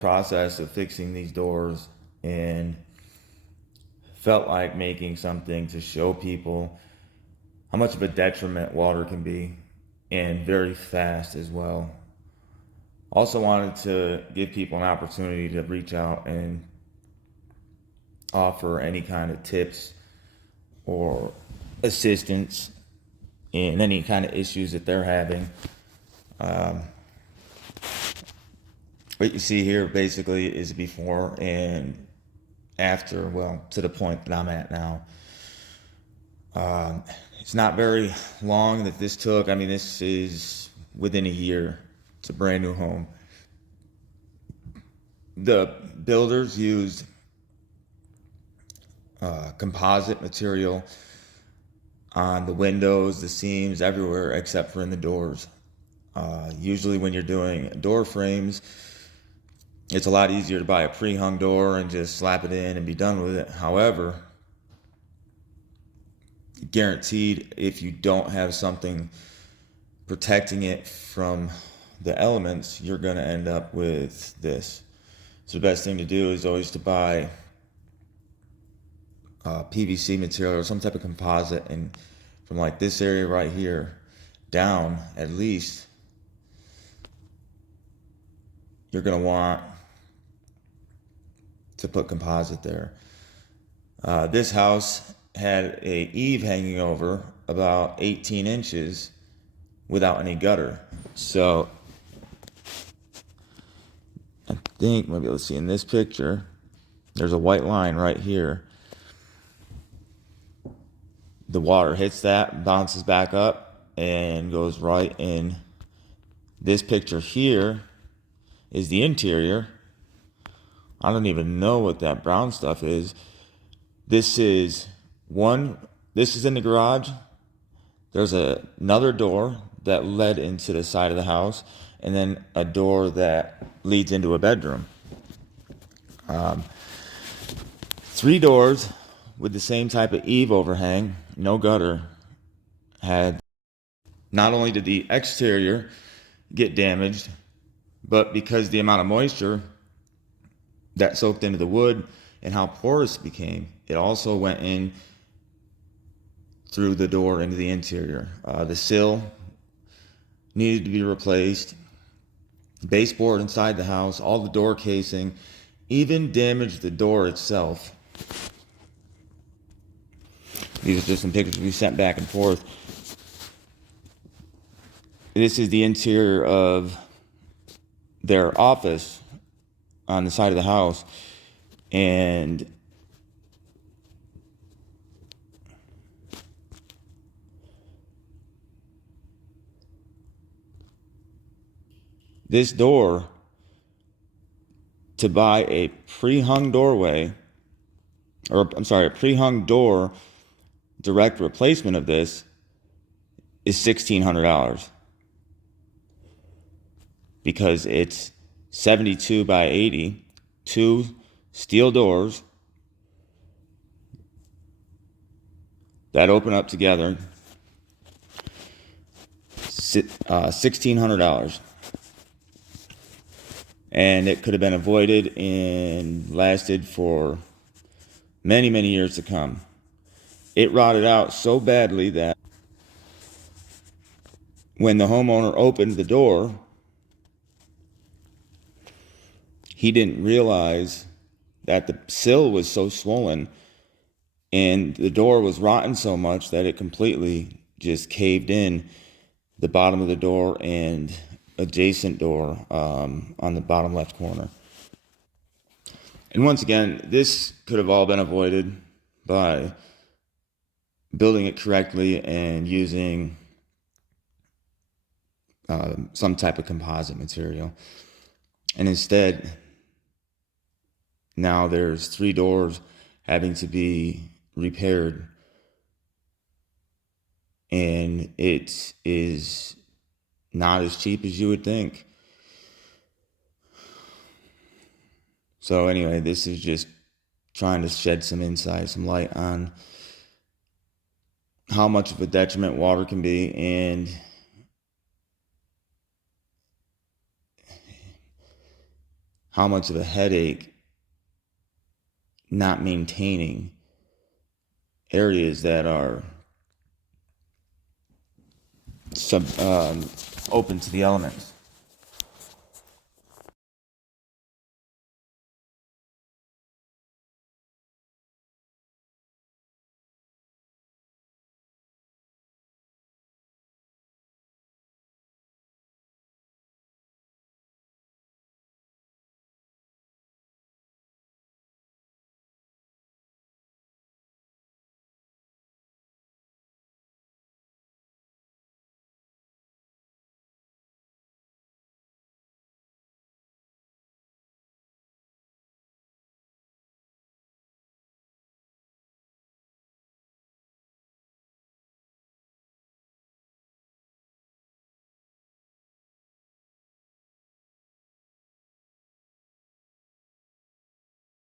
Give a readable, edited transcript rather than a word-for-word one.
process of fixing these doors and felt like making something to show people how much of a detriment water can be, and very fast as well. Also wanted to give people an opportunity to reach out and offer any kind of tips or assistance in any kind of issues that they're having. What you see here basically is before and after, well, to the point that I'm at now. It's not very long that this took. I mean, this is within a year. It's a brand new home. The builders used composite material on the windows, the seams, everywhere except for in the doors. Usually when you're doing door frames, it's a lot easier to buy a pre-hung door and just slap it in and be done with it. However, guaranteed, if you don't have something protecting it from the elements, you're going to end up with this. So the best thing to do is always to buy PVC material or some type of composite, and from like this area right here down, at least you're going to want to put composite there. This house had a eave hanging over about 18 inches without any gutter. So I think maybe let's see in this picture, there's a white line right here. The water hits that, bounces back up, and goes right in. This picture here is the interior. I don't even know what that brown stuff is. This is in the garage. There's another door that led into the side of the house, and then a door that leads into a bedroom. 3 doors with the same type of eave overhang, no gutter. Had not only did the exterior get damaged, but because the amount of moisture that soaked into the wood and how porous it became, it also went in through the door into the interior. The sill needed to be replaced. Baseboard inside the house, all the door casing, even damaged the door itself. These are just some pictures we sent back and forth. This is the interior of their office on the side of the house, and this door, to buy a pre-hung doorway, or I'm sorry, a pre-hung door direct replacement of this is $1,600, because it's 72 by 80, 2 steel doors that open up together, $1,600. And it could have been avoided and lasted for many, many years to come. It rotted out so badly that when the homeowner opened the door, he didn't realize that the sill was so swollen and the door was rotten so much that it completely just caved in the bottom of the door and adjacent door on the bottom left corner. And once again, this could have all been avoided by building it correctly and using some type of composite material. And instead, now there's 3 doors having to be repaired, and it is not as cheap as you would think. So anyway, this is just trying to shed some insight, some light on how much of a detriment water can be, and how much of a headache not maintaining areas that are open to the elements.